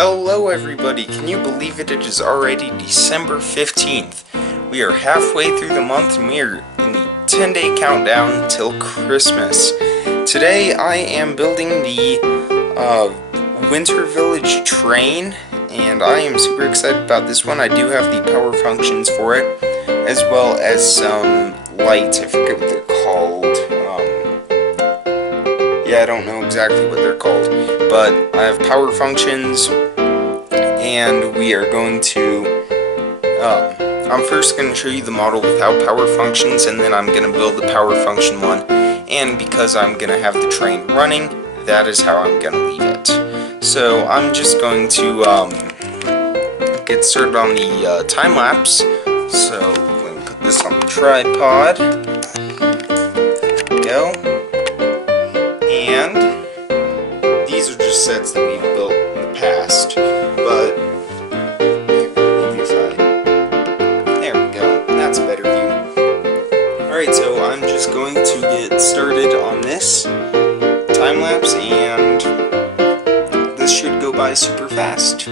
Hello everybody, can you believe it? It is already December 15th. We are halfway through the month and we are in the 10-day countdown till Christmas. Today I am building the Winter Village train, and I am super excited about this one. I do have the power functions for it, as well as some lights. I forget what they're called. Yeah, I don't know exactly what they're called, but I have power functions, and we are going to, I'm first going to show you the model without power functions, and then I'm going to build the power function one, and because I'm going to have the train running, that is how I'm going to leave it. So I'm just going to get started on the time-lapse. So let me put this on the tripod. There we go. And these are just sets that we've built in the past, but maybe if there we go, that's a better view. Alright, so I'm just going to get started on this time-lapse, and this should go by super fast.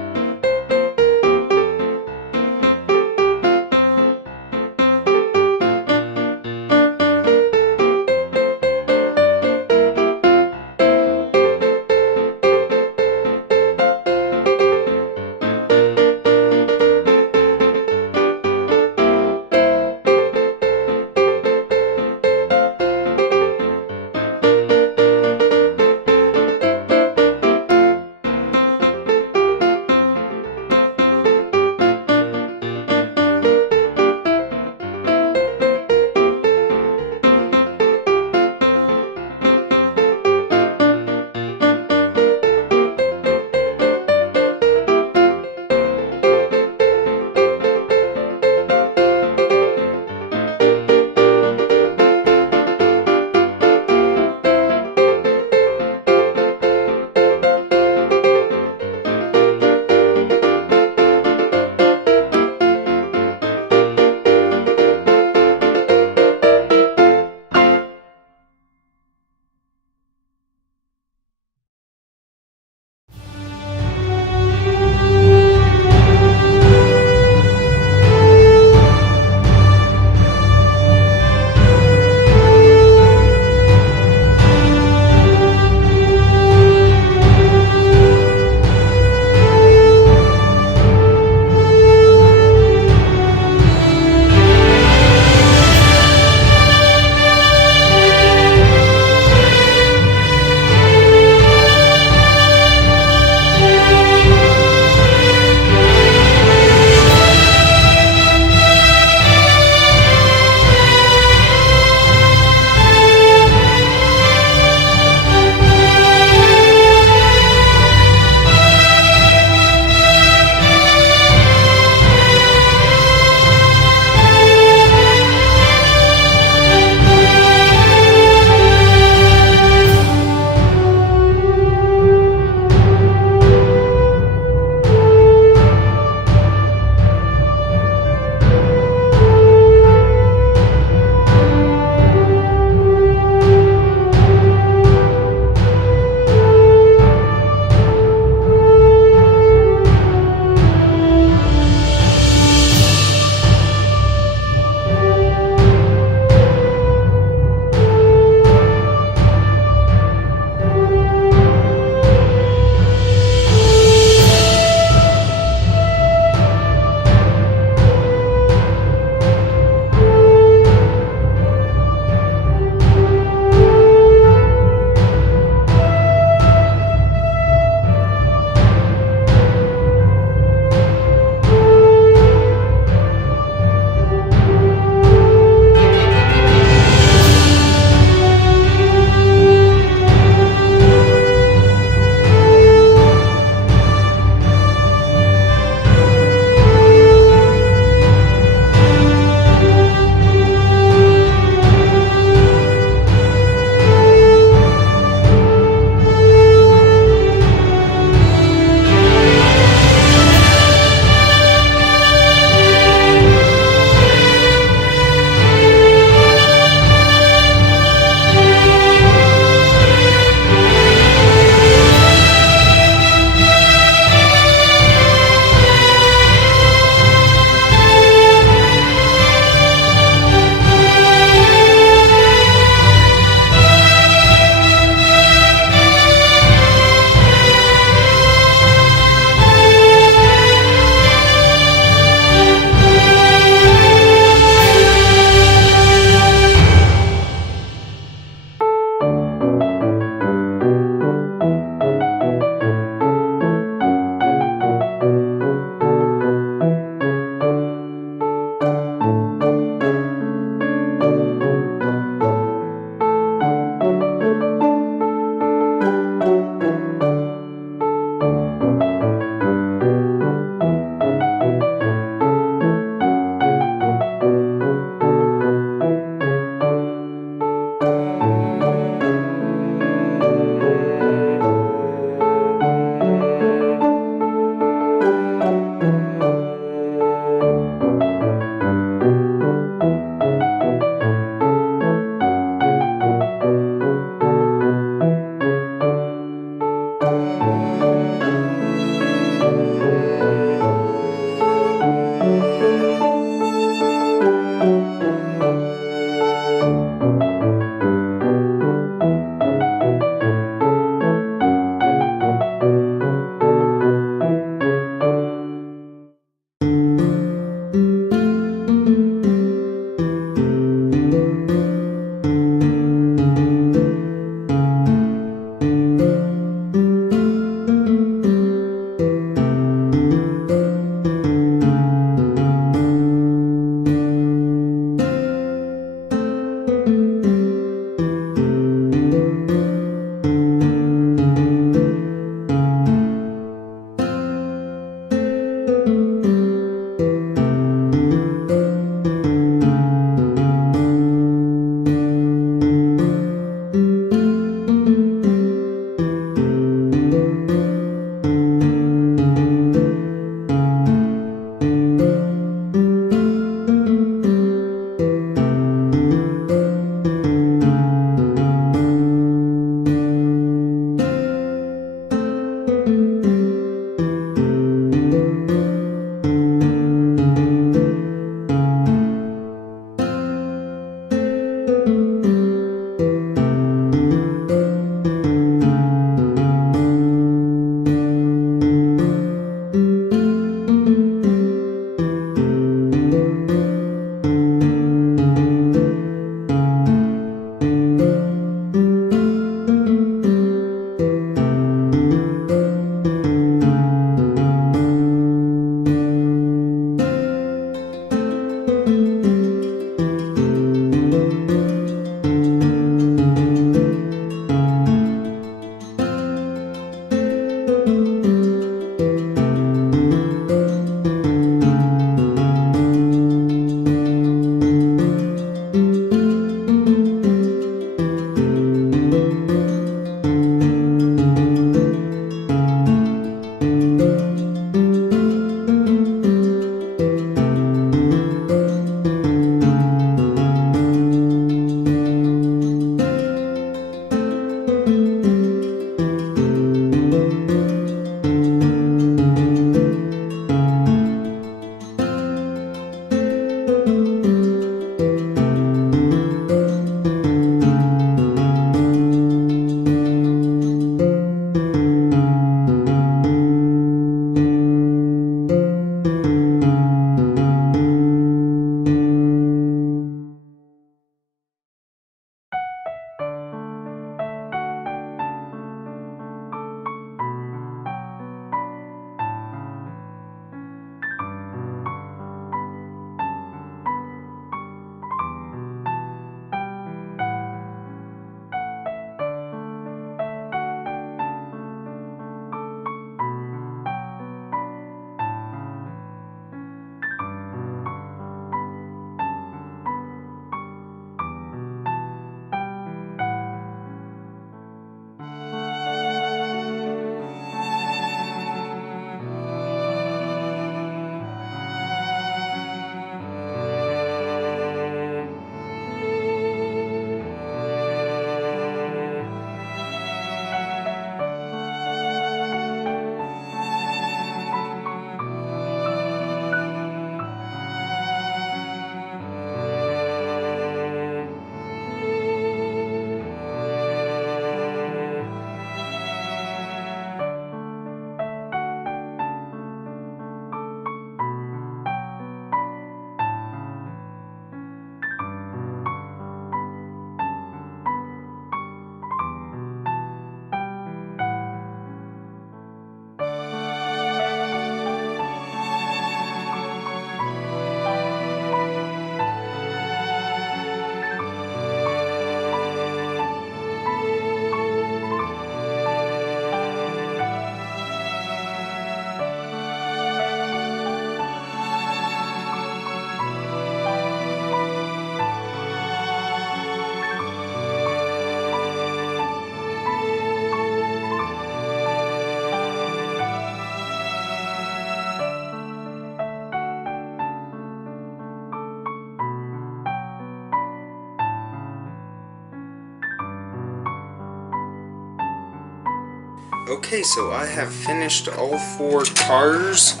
Okay, so I have finished all 4 cars,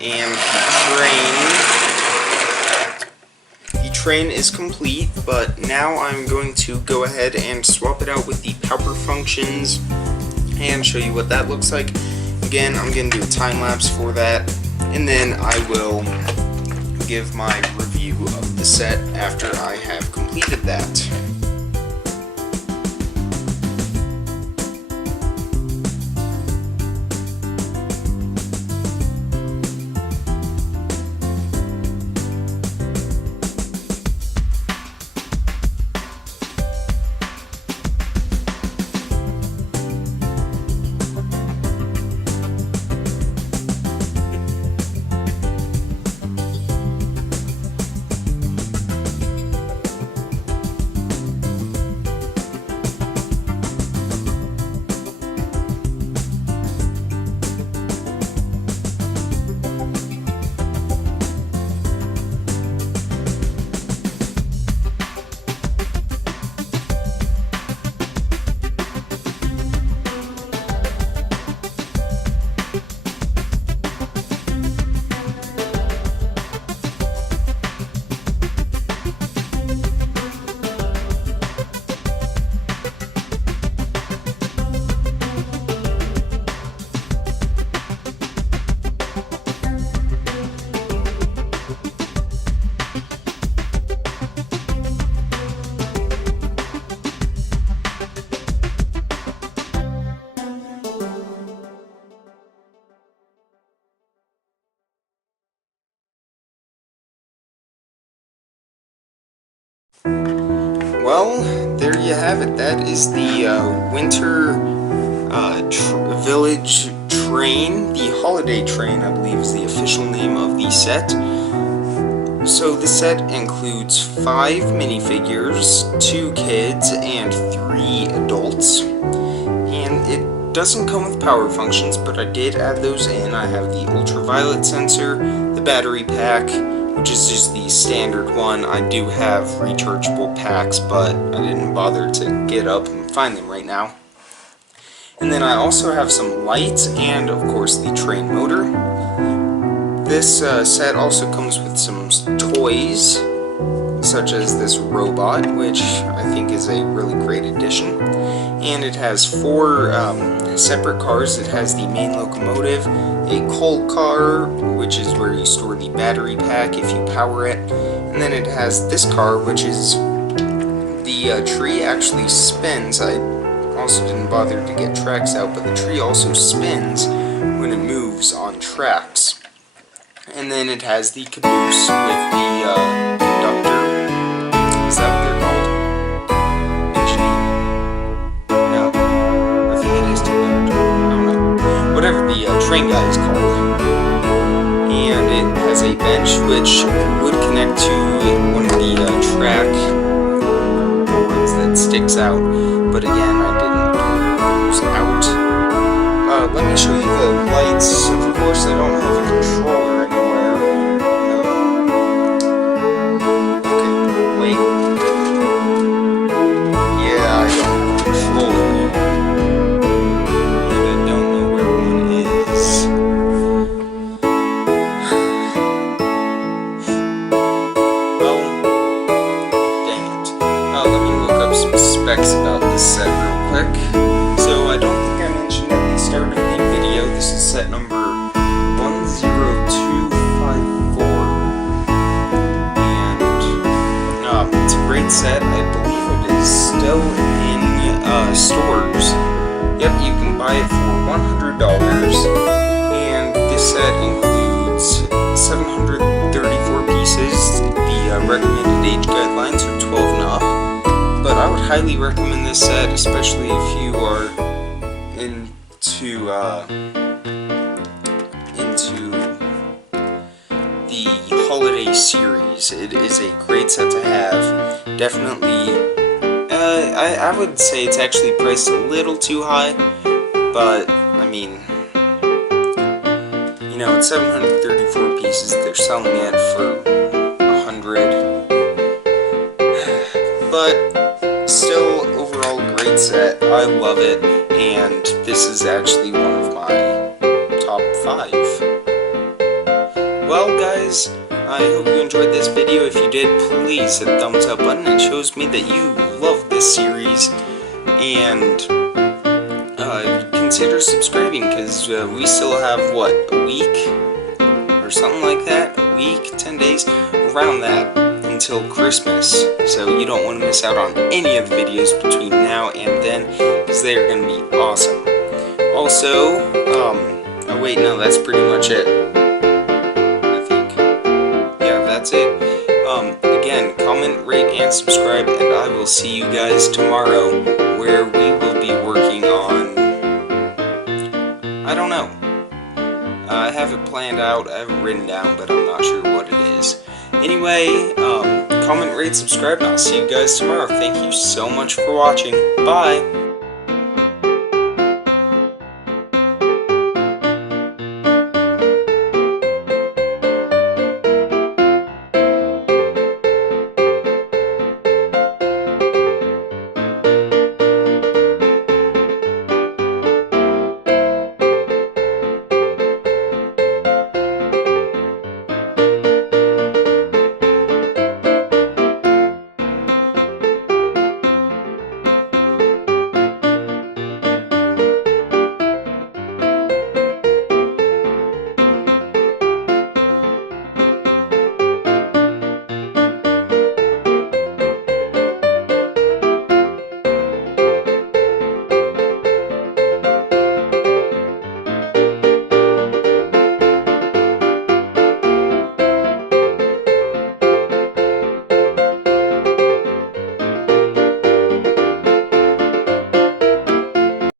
and the train is complete, but now I'm going to go ahead and swap it out with the power functions and show you what that looks like. Again, I'm going to do a time lapse for that, and then I will give my review of the set after I have completed that. Well, there you have it. That is the winter village train. The holiday train, I believe, is the official name of the set. So the set includes 5 minifigures, 2 kids, and 3 adults. And it doesn't come with power functions, but I did add those in. I have the ultraviolet sensor, the battery pack, which is just the standard one. I do have rechargeable packs, but I didn't bother to get up and find them right now. And then I also have some lights and, of course, the train motor. This set also comes with some toys, such as this robot, which I think is a really great addition. And it has 4 separate cars. It has the main locomotive, a coal car, which is where you store the battery pack if you power it, and then it has this car, which is the tree actually spins. I also didn't bother to get tracks out, but the tree also spins when it moves on tracks. And then it has the caboose with the conductor. Is that what they're called? Engineer? No. I think it is conductor. I don't know. Whatever the train guy is called. And it has a bench which would connect to one of the track boards that sticks out. But again, I didn't pull those out. Let me show you the lights. Of course, I don't have a controller anywhere. Okay, wait. Yeah, I don't have a controller. And I don't know where one is. Well, dang it. Let me look up some specs about this set real quick. So I don't think I mentioned at the start of the video, this is set number 10254, and it's a great set. I believe it is still in stores. Yep, you can buy it for $100, and this set includes 734 pieces. The recommended age guidelines are 12 and up, but I would highly recommend this set, especially if you are into the holiday series. It is a great set to have. Definitely, I would say it's actually priced a little too high, but I mean, you know, it's 734 pieces. They're selling it for $100, but still, overall, great set. I love it. and this is actually one of my top 5. Well guys, I hope you enjoyed this video. If you did, please hit the thumbs up button. It shows me that you love this series, and consider subscribing, because we still have, what, a week? Or something like that? A week, 10 days? Around that, until Christmas. So you don't want to miss out on any of the videos between now and then, because they are going to be awesome. Also, oh wait, no, that's pretty much it. I think. Yeah, that's it. Again, comment, rate, and subscribe, and I will see you guys tomorrow, where we will be working on, I don't know. I have it planned out, I have it written down, but I'm not sure what it is. Anyway, comment, rate, subscribe, and I'll see you guys tomorrow. Thank you so much for watching. Bye!